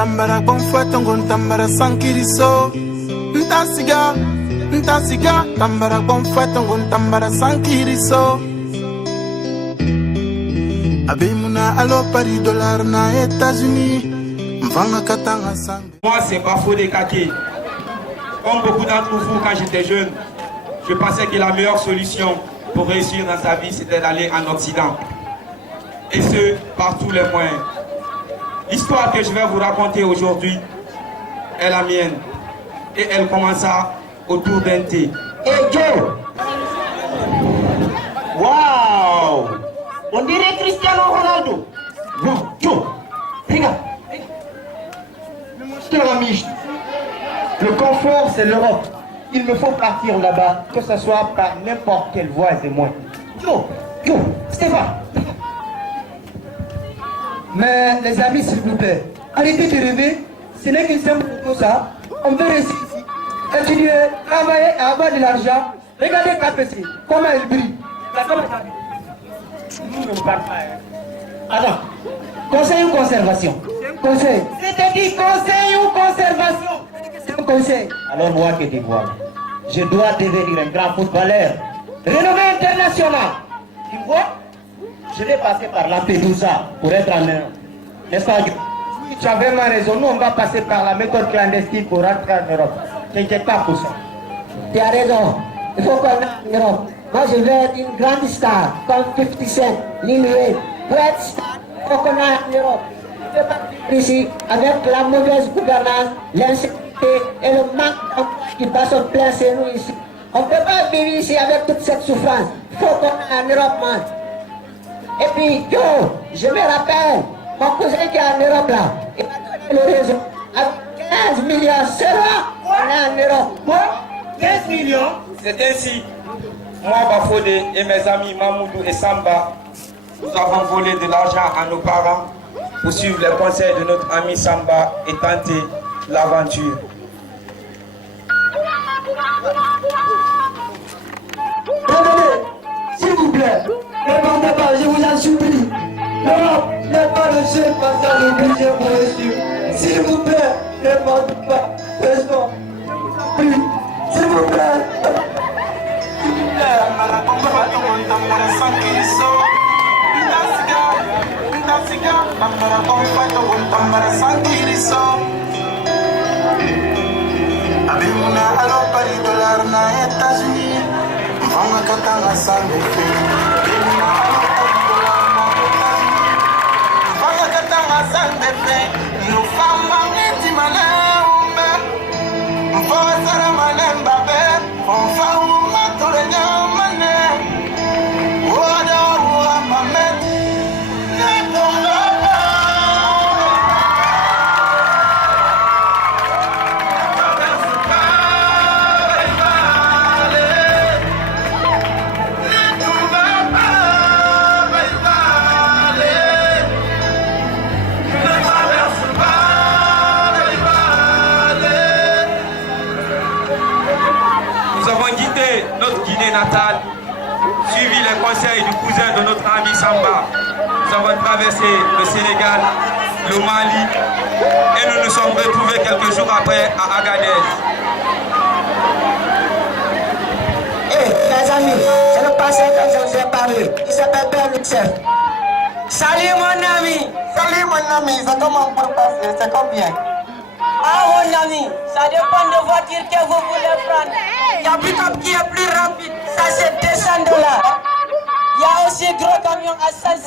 tambara bon fouette ngon tambara sankiriso ntasiga tambara bon fouette ngon tambara sankiriso abimuna alo pari dollar na États-Unis mvanga katanga sang. Moi c'est Bafodé Kake. Comme beaucoup d'entre vous, quand j'étais jeune, je pensais que la meilleure solution pour réussir dans sa vie, c'était d'aller en Occident. Et ce, par tous les moyens. L'histoire que je vais vous raconter aujourd'hui est la mienne. Et elle commença autour d'un thé. Hey Joe! Wow! On dirait Cristiano Ronaldo. Non, Joe! Regarde! Le confort, c'est l'Europe. Il me faut partir là-bas, que ce soit par n'importe quelle voie et moyen. Joe, Stéphane. Mais les amis, s'il vous plaît, arrêtez de rêver. Ce n'est qu'une simple tout ça. On veut réussir ici. Étudier, travailler et avoir de l'argent. Regardez KPC, comment elle brille. Nous ne parlons pas. Attends, conseil ou conservation? Conseil. C'est-à-dire conseil ou conservation? C'est un conseil. Alors moi que tu vois, je dois devenir un grand footballeur. Renommé international. Tu vois? Je vais passer par Lampedusa pour être en Europe. N'est-ce pas? Oui, tu avais ma raison. Nous, on va passer par la méthode clandestine pour rentrer en Europe. T'inquiète pas pour ça. Tu as raison. Il faut qu'on aille en Europe. Moi, je vais être une grande star, comme 50 Cent, Lil Wayne. Pour être star, il faut qu'on aille en Europe. Je ne peux pas vivre ici avec la mauvaise gouvernance, l'insécurité et le manque d'emploi qui passe au plein chez nous ici. On ne peut pas vivre ici avec toute cette souffrance. Il faut qu'on aille en Europe, man. Et puis, je me rappelle, mon cousin qui est en Europe là, il m'a donné le réseau. Avec 15 millions seulement, on est en Europe. Quoi? 15 millions? C'est ainsi, moi Bafodé et mes amis Mamoudou et Samba, nous avons volé de l'argent à nos parents pour suivre les conseils de notre ami Samba et tenter l'aventure. Attendez, s'il vous plaît, ne partez pas, je vous en supplie. L'Europe n'est pas le seul passage obligé pour réussir. S'il vous plaît, ne partez pas, restons. S'il vous plaît. Abimuna alo pari dollar na États-Unis mvanga katanga sang. Notre Guinée natale, suivi les conseils du cousin de notre ami Samba. Nous avons traversé le Sénégal, le Mali et nous nous sommes retrouvés quelques jours après à Agadez. Mes amis, c'est le passé que je vous ai parlé. Il s'appelle Père Luxem. Salut mon ami. Salut mon ami, ça commence pour passer, c'est combien? Ah mon ami, ça dépend de la voiture que vous voulez prendre. Il y a pick-up qui est plus rapide, ça c'est $200. Il y a aussi gros camion à $150.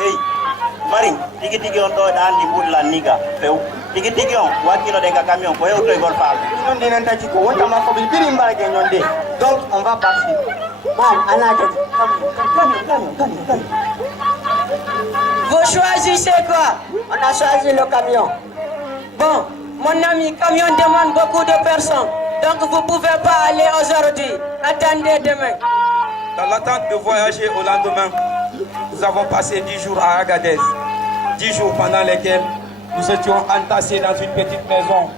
Hey, Maring, tigi on do dan di budla niga. Feu. Tigi on wakilo de camion ko yoto gol fal. On dit n'en tati ko wonta ma ko bi biri mbarage nyonde. Donc on va passer. Bon, Anaka. Vous choisissez quoi? On a choisi le camion. Bon, mon ami, camion demande beaucoup de personnes. Donc vous ne pouvez pas aller aujourd'hui. Attendez demain. Dans l'attente de voyager au lendemain, nous avons passé 10 jours à Agadez. 10 jours pendant lesquels nous étions entassés dans une petite maison,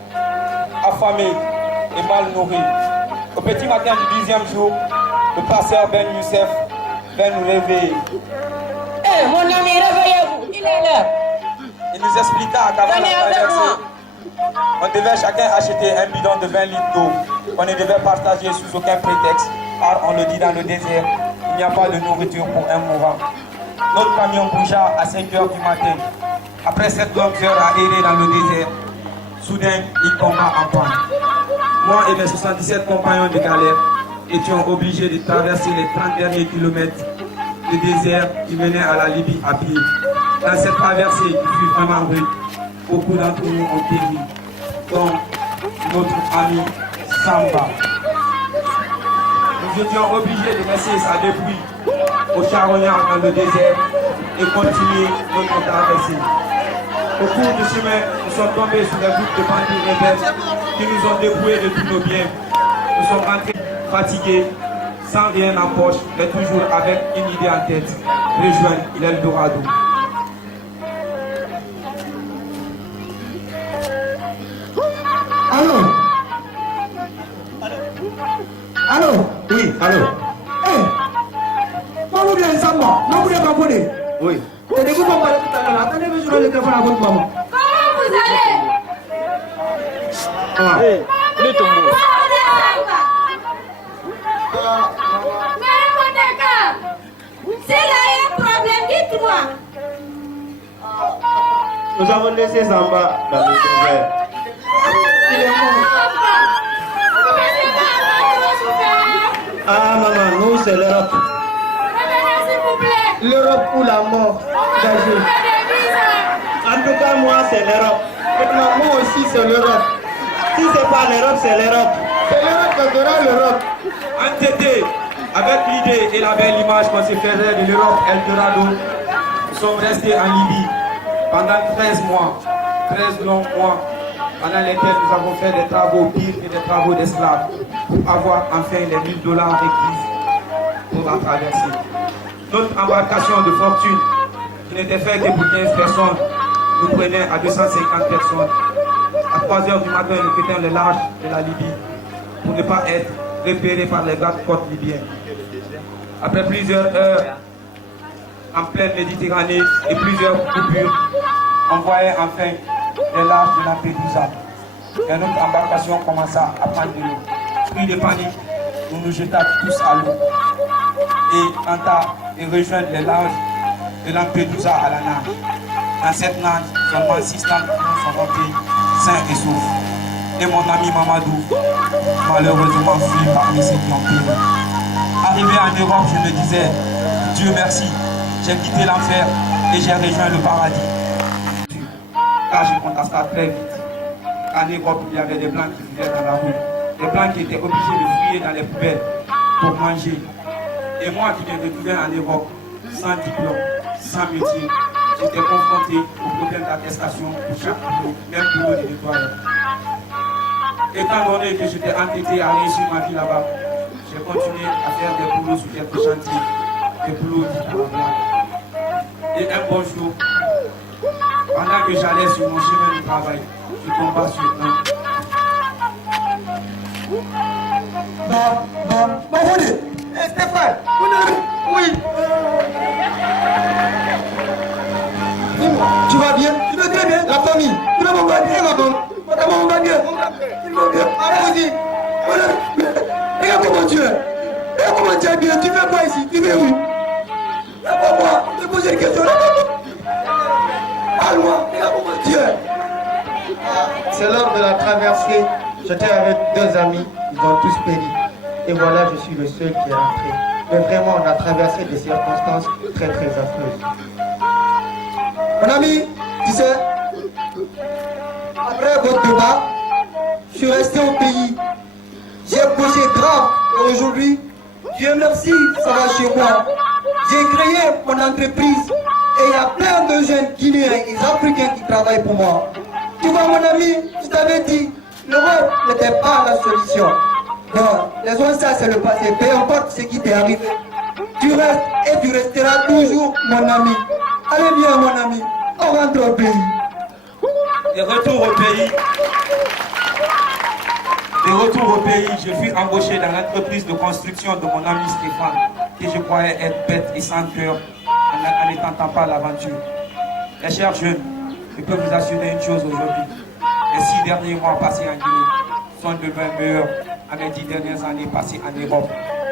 affamés et mal nourris. Au petit matin du 10e jour, le pasteur Ben Youssef vint nous réveiller. Mon ami, réveillez-vous, il est l'heure. Il nous expliqua qu'avant la traversée, on devait chacun acheter un bidon de 20 litres d'eau qu'on ne devait partager sous aucun prétexte, car on le dit dans le désert, il n'y a pas de nourriture pour un mourant. Notre camion bougea à 5 h du matin. Après 7 longues heures à errer dans le désert, soudain, il tomba en panne. Moi et mes 77 compagnons de galère étions obligés de traverser les 30 derniers kilomètres de désert qui menait à la Libye à pied. Dans cette traversée qui fut vraiment rude, beaucoup d'entre nous ont péri, dont notre ami Samba. Nous étions obligés de laisser sa dépouille au charognard dans le désert et continuer notre traversée. Au cours du chemin, nous sommes tombés sur des groupes de bandits rebelles qui nous ont dépouillés de tous nos biens. Nous sommes rentrés fatigués, sans rien en poche, mais toujours avec une idée en tête, rejoindre l'Eldorado. Allô? Allô? Oui, allô? Maman bien Samba, non vous n'avez pas volé? Oui. Et du coup, on va aller tout à l'heure. Attendez, je vais le téléphone à votre maman. Comment vous allez? Ah. Il est tombé. Mais Monteka, s'il y a un problème, dites-moi. Nous avons laissé Samba dans le désert. Il est mort. Ah maman, nous c'est l'Europe. S'il vous plaît. L'Europe ou la mort d'Agir. En tout cas, moi c'est l'Europe. Maintenant, moi aussi c'est l'Europe. Si c'est pas l'Europe, c'est l'Europe. C'est l'Europe qui aura l'Europe. Entêtés avec l'idée et la belle image qu'on se faisait de l'Europe Eldorado, nous sommes restés en Libye pendant 13 mois, 13 longs mois, pendant lesquels nous avons fait des travaux pires que des travaux d'esclaves pour avoir enfin les $1000 requises pour la traversée. Notre embarcation de fortune, qui n'était faite que pour 15 personnes, nous prenait à 250 personnes. À 3 h du matin, nous quittions le large de la Libye pour ne pas être repérés par les gardes-côtes libyens. Après plusieurs heures en pleine Méditerranée et plusieurs coupures, on voyait enfin les larges de Lampedusa. Et notre embarcation commença à prendre de l'eau. Pris de panique, nous nous jetâmes tous à l'eau et tentâmes de rejoindre les larges de Lampedusa à la nage. Dans cette nage, seulement 6 d'entre nous sont montés sains et saufs. Et mon ami Mamadou, malheureusement, fut parmi ceux qui ont péri. Arrivé en Europe, je me disais, Dieu merci, j'ai quitté l'enfer et j'ai rejoint le paradis. Car je constata très vite qu'en Europe, il y avait des blancs qui vivaient dans la rue, des blancs qui étaient obligés de fouiller dans les poubelles pour manger. Et moi qui viens de trouver en Europe, sans diplôme, sans métier, j'étais confronté au problème d'attestation pour chaque boulot, même boulot de nettoyage. Étant donné que j'étais entêté à réussir ma vie là-bas, j'ai continué à faire des boulots sur quelques chantiers, des boulots de Et un bon jour, pendant que j'allais sur mon chemin de travail, je tomba sur un. Stéphane, oui. Tu vas bien? Tu vas très bien? La famille? Tu vas bien, maman? Madame, on va bien. Il va bien. Allez-y. Regarde comment tu es. Regarde comment tu es bien. Tu fais quoi ici? Tu fais où? Là, pas moi. Je te pose une question. Parle-moi. Regarde comment tu es. C'est lors de la traversée. J'étais avec 2 amis. Ils ont tous péri. Et voilà, je suis le seul qui est rentré. Mais vraiment, on a traversé des circonstances très très affreuses. Mon ami, tu sais, après votre débat, je suis resté au pays. J'ai bossé grave et aujourd'hui, Dieu merci, ça va chez moi. J'ai créé mon entreprise et il y a plein de jeunes Guinéens et Africains qui travaillent pour moi. Tu vois mon ami, je t'avais dit, l'Europe n'était pas la solution. Non, les autres, ça c'est le passé. Peu importe ce qui t'est arrivé. Tu restes et tu resteras toujours mon ami. Allez bien mon ami, on rentre au pays. De retour au pays, je fus embauché dans l'entreprise de construction de mon ami Stéphane, que je croyais être bête et sans cœur en n'étentant pas l'aventure. Les chers jeunes, je peux vous assurer une chose aujourd'hui. Les 6 derniers mois passés en Guinée sont devenus meilleurs à mes 10 dernières années passées en Europe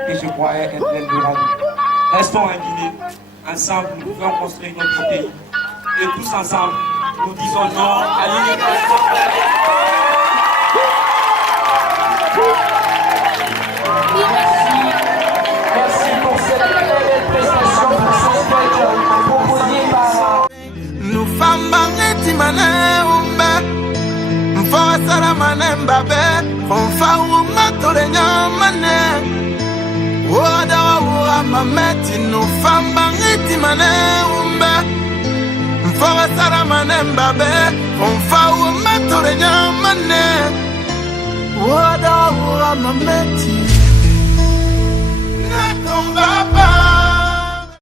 et je croyais être l'Eldorado. Restons en Guinée, ensemble nous pouvons construire notre pays et tous ensemble nous disons non à l'immigration. Merci pour cette belle prestation pour ce spectacle proposé par nous femmes bangeti mané umbe mfa sara mané mbabe fonfa uma torenya mané woda wa mameti nous femmes bangeti mané umbe mfa sara mané mbabe fonfa uma torenya mané woda wa mameti